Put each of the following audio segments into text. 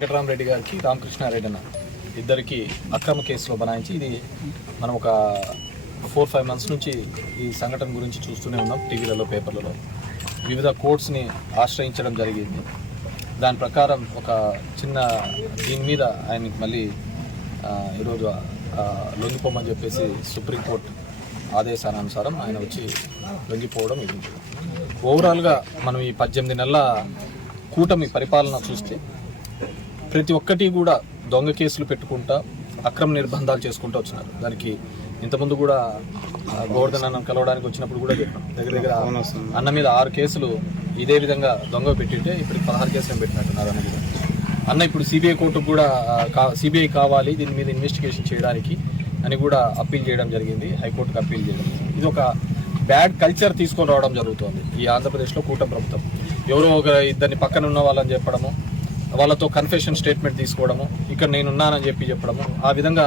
వెంకటరామరెడ్డి గారికి రామకృష్ణారెడ్డి అన్న ఇద్దరికి అక్రమ కేసులో బనాయించి ఇది మనం ఒక ఫోర్ ఫైవ్ మంత్స్ నుంచి ఈ సంఘటన గురించి చూస్తూనే ఉన్నాం టీవీలలో పేపర్లలో. వివిధ కోర్ట్స్ని ఆశ్రయించడం జరిగింది. దాని ప్రకారం ఒక చిన్న దీని మీద ఆయనకి మళ్ళీ ఈరోజు లొంగిపోమని చెప్పేసి సుప్రీంకోర్టు ఆదేశానుసారం ఆయన వచ్చి లొంగిపోవడం ఇది. ఓవరాల్గా మనం ఈ పద్దెనిమిది నెలల కూటమి పరిపాలన చూస్తే ప్రతి ఒక్కటి కూడా దొంగ కేసులు పెట్టుకుంటా అక్రమ నిర్బంధాలు చేసుకుంటూ వచ్చినారు. దానికి ఇంతకుముందు కూడా గోవర్ధన్ అన్నం కలవడానికి వచ్చినప్పుడు కూడా చెప్పాం. దగ్గర దగ్గర అన్న మీద ఆరు కేసులు ఇదే విధంగా దొంగ పెట్టింటే ఇప్పుడు పదహారు కేసులు పెట్టినట్టున్నారు అన్న అన్న ఇప్పుడు సిబిఐ కోర్టుకు కూడా సిబిఐ కావాలి దీని మీద ఇన్వెస్టిగేషన్ చేయడానికి అని కూడా అప్పీల్ చేయడం జరిగింది హైకోర్టుకు అప్పీల్ చేయడం. ఇది ఒక బ్యాడ్ కల్చర్ తీసుకొని రావడం జరుగుతుంది ఈ ఆంధ్రప్రదేశ్లో కూటమి ప్రభుత్వం. ఎవరో ఒక ఇద్దరిని పక్కన ఉన్న వాళ్ళని చెప్పడము వాళ్ళతో కన్ఫెషన్ స్టేట్మెంట్ తీసుకోవడము ఇక్కడ నేను ఉన్నానని చెప్పి చెప్పడము ఆ విధంగా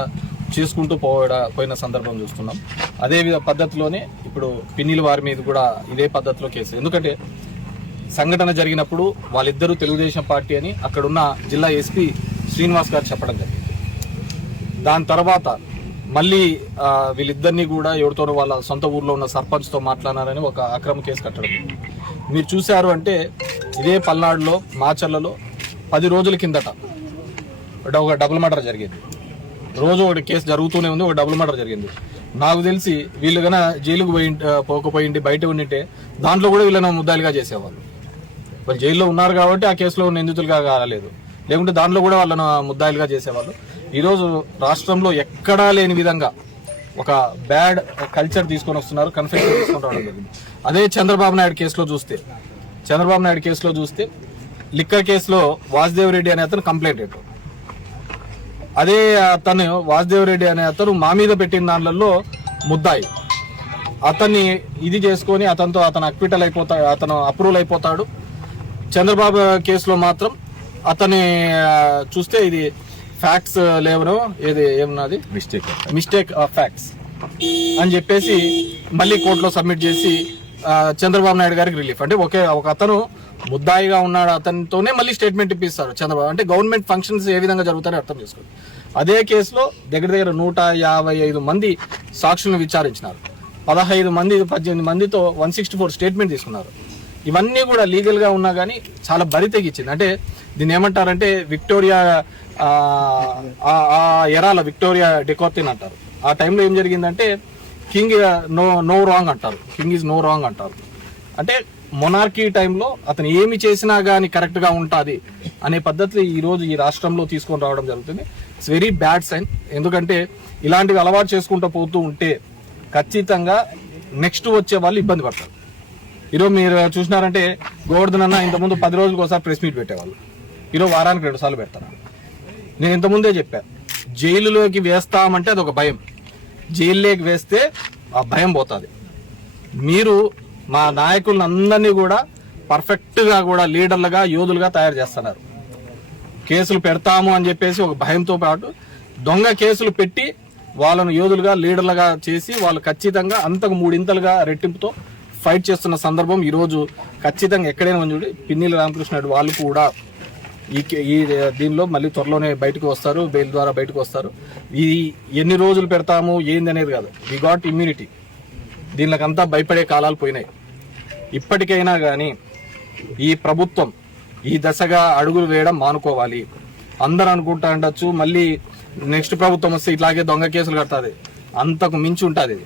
చేసుకుంటూ పోవడ పోయిన సందర్భం చూస్తున్నాం. అదే విధ పద్ధతిలోనే ఇప్పుడు పిన్నిల వారి మీద కూడా ఇదే పద్ధతిలో కేసు. ఎందుకంటే సంఘటన జరిగినప్పుడు వాళ్ళిద్దరూ తెలుగుదేశం పార్టీ అని అక్కడున్న జిల్లా ఎస్పీ శ్రీనివాస్ గారు చెప్పడం జరిగింది. దాని తర్వాత మళ్ళీ వీళ్ళిద్దరినీ కూడా ఎవరితోనో వాళ్ళ సొంత ఊర్లో ఉన్న సర్పంచ్తో మాట్లాడారని ఒక అక్రమ కేసు కట్టడం మీరు చూశారు అంటే ఇదే పల్నాడులో మాచర్లలో పది రోజుల కిందట ఒక డబుల్ మర్డర్ జరిగింది. రోజు ఒకటి కేసు జరుగుతూనే ఉంది ఒక డబుల్ మర్డర్ జరిగింది. నాకు తెలిసి వీళ్ళు గన జైలుకు పోయి పోకపోయింటి బయట ఉండింటే దాంట్లో కూడా వీళ్ళని ముద్దాయిలుగా చేసేవాళ్ళు. వాళ్ళు జైల్లో ఉన్నారు కాబట్టి ఆ కేసులో నిందితులుగా కాలేదు. లేకుంటే దాంట్లో కూడా వాళ్ళను ముద్దాయిలుగా చేసేవాళ్ళు. ఈరోజు రాష్ట్రంలో ఎక్కడా లేని విధంగా ఒక బ్యాడ్ కల్చర్ తీసుకొని వస్తున్నారు కన్ఫెక్షన్ తీసుకొని రావడం జరిగింది. అదే చంద్రబాబు నాయుడు కేసులో చూస్తే చంద్రబాబు నాయుడు కేసులో చూస్తే లిక్కర్ కేసులో వాసుదేవ్ రెడ్డి అనే అతను కంప్లైంట్ పెట్టాడు. అదే అతను వాసుదేవ్ రెడ్డి అనే అతను మా మీద పెట్టిన దానిలలో ముద్దాయి. అతన్ని ఇది చేసుకొని అతనితో అతను అక్విటల్ అయిపోతాడు అతను అప్రూవల్ అయిపోతాడు. చంద్రబాబు కేసులో మాత్రం అతని చూస్తే ఇది ఫ్యాక్ట్స్ లేవను? ఇది ఏమన్నది? మిస్టేక్ మిస్టేక్ ఆఫ్ ఫ్యాక్ట్స్ అని చెప్పేసి మళ్ళీ కోర్టులో సబ్మిట్ చేసి చంద్రబాబు నాయుడు గారికి రిలీఫ్ అంటే ఒకే ఒక అతను ముద్దాయిగా ఉన్నాడు అతనితోనే మళ్ళీ స్టేట్మెంట్ ఇప్పిస్తారు చంద్రబాబు. అంటే గవర్నమెంట్ ఫంక్షన్స్ ఏ విధంగా జరుగుతాయో అర్థం చేసుకోండి. అదే కేసులో దగ్గర దగ్గర నూట యాభై ఐదు మంది సాక్షులను విచారించినారు. పదహైదు మంది పద్దెనిమిది మందితో వన్ సిక్స్టీ ఫోర్ స్టేట్మెంట్ తీసుకున్నారు. ఇవన్నీ కూడా లీగల్గా ఉన్నా కానీ చాలా బరి తెగించింది అంటే దీన్ని ఏమంటారంటే విక్టోరియా ఆ, ఎరాల విక్టోరియా డెకోర్తిన్ అంటారు. ఆ టైంలో ఏం జరిగిందంటే కింగ్ నో నో రాంగ్ అంటారు. కింగ్ ఈజ్ నో రాంగ్ అంటారు. అంటే మొనార్కీ టైంలో అతను ఏమి చేసినా కానీ కరెక్ట్గా ఉంటుంది అనే పద్ధతి ఈ రోజు ఈ రాష్ట్రంలో తీసుకొని రావడం జరుగుతుంది. ఇట్స్ వెరీ బ్యాడ్ సైన్ ఎందుకంటే ఇలాంటివి అలవాటు చేసుకుంటూ పోతూ ఉంటే ఖచ్చితంగా నెక్స్ట్ వచ్చే వాళ్ళు ఇబ్బంది పడతారు. ఈరోజు మీరు చూసినారంటే గోవర్ధన్ అన్న ఇంతకుముందు పది రోజులకు ఒకసారి ప్రెస్ మీట్ పెట్టేవాళ్ళు. ఈరోజు వారానికి రెండు సార్లు పెడతాను నేను ఇంతకుముందే చెప్పా జైలులోకి వేస్తామంటే అది ఒక భయం. జైల్లోకి వేస్తే ఆ భయం పోతుంది. మీరు మా నాయకులను అందరినీ కూడా పర్ఫెక్ట్గా కూడా లీడర్లుగా యోధులుగా తయారు చేస్తున్నారు. కేసులు పెడతాము అని చెప్పేసి ఒక భయంతో పాటు దొంగ కేసులు పెట్టి వాళ్ళను యోధులుగా లీడర్లుగా చేసి వాళ్ళు ఖచ్చితంగా అంతకు మూడింతలుగా రెట్టింపుతో ఫైట్ చేస్తున్న సందర్భం ఈరోజు ఖచ్చితంగా ఎక్కడైనా ఉంది చూడు. పిన్నిల రామకృష్ణ వాళ్ళు కూడా ఈ ఈ దీనిలో మళ్ళీ త్వరలోనే బయటకు వస్తారు బెయిల్ ద్వారా బయటకు వస్తారు. ఈ ఎన్ని రోజులు పెడతాము ఏంది అనేది కాదు. వి గాట్ ఇమ్యూనిటీ దీనికంతా భయపడే కాలాలు పోయినాయి. ఇప్పటికైనా కానీ ఈ ప్రభుత్వం ఈ దశగా అడుగులు వేయడం మానుకోవాలి. అందరు అనుకుంటా ఉండొచ్చు. మళ్ళీ నెక్స్ట్ ప్రభుత్వం వస్తే ఇట్లాగే దొంగ కేసులు కడుతుంది. అంతకు మించి ఉంటుంది ఇది.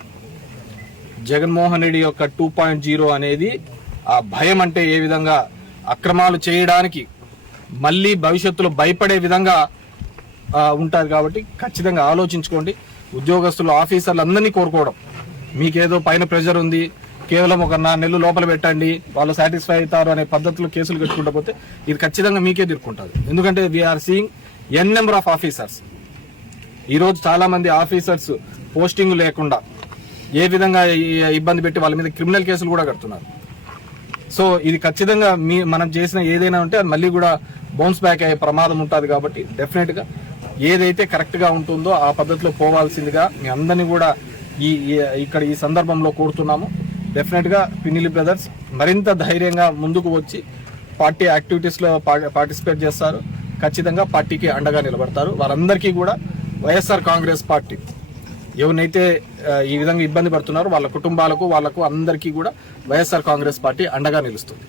జగన్మోహన్ రెడ్డి యొక్క టూ పాయింట్ జీరో అనేది ఆ భయం అంటే ఏ విధంగా అక్రమాలు చేయడానికి మళ్ళీ భవిష్యత్తులో భయపడే విధంగా ఉంటుంది కాబట్టి ఖచ్చితంగా ఆలోచించుకోండి. ఉద్యోగస్తులు ఆఫీసర్లు అందరినీ కోరుకోవడం. మీకేదో పైన ప్రెషర్ ఉంది కేవలం ఒక నా నెలలు లోపల పెట్టండి వాళ్ళు సాటిస్ఫై అవుతారు అనే పద్ధతిలో కేసులు కట్టుకుంటా పోతే ఇది ఖచ్చితంగా మీకే తిరుక్కుంటుంది ఎందుకంటే we're seeing n number of officers ఈరోజు చాలామంది ఆఫీసర్స్ పోస్టింగ్ లేకుండా ఏ విధంగా ఇబ్బంది పెట్టి వాళ్ళ మీద క్రిమినల్ కేసులు కూడా కడుతున్నారు. సో ఇది ఖచ్చితంగా మీ మనం చేసిన ఏదైనా ఉంటే అది మళ్ళీ కూడా బౌన్స్ బ్యాక్ అయ్యే ప్రమాదం ఉంటుంది కాబట్టి డెఫినెట్గా ఏదైతే కరెక్ట్గా ఉంటుందో ఆ పద్ధతిలో పోవాల్సిందిగా మీ అందరినీ కూడా ఈ ఇక్కడ ఈ సందర్భంలో కోరుతున్నాము. డెఫినెట్గా పిన్నిలి బ్రదర్స్ మరింత ధైర్యంగా ముందుకు వచ్చి పార్టీ యాక్టివిటీస్లో పా- పార్టిసిపేట్ చేస్తారు. ఖచ్చితంగా పార్టీకి అండగా నిలబడతారు. వారందరికీ కూడా వైఎస్ఆర్ కాంగ్రెస్ పార్టీ ఎవరినైతే ఈ విధంగా ఇబ్బంది పడుతున్నారో వాళ్ళ కుటుంబాలకు వాళ్ళకు అందరికీ కూడా వైఎస్ఆర్ కాంగ్రెస్ పార్టీ అండగా నిలుస్తుంది.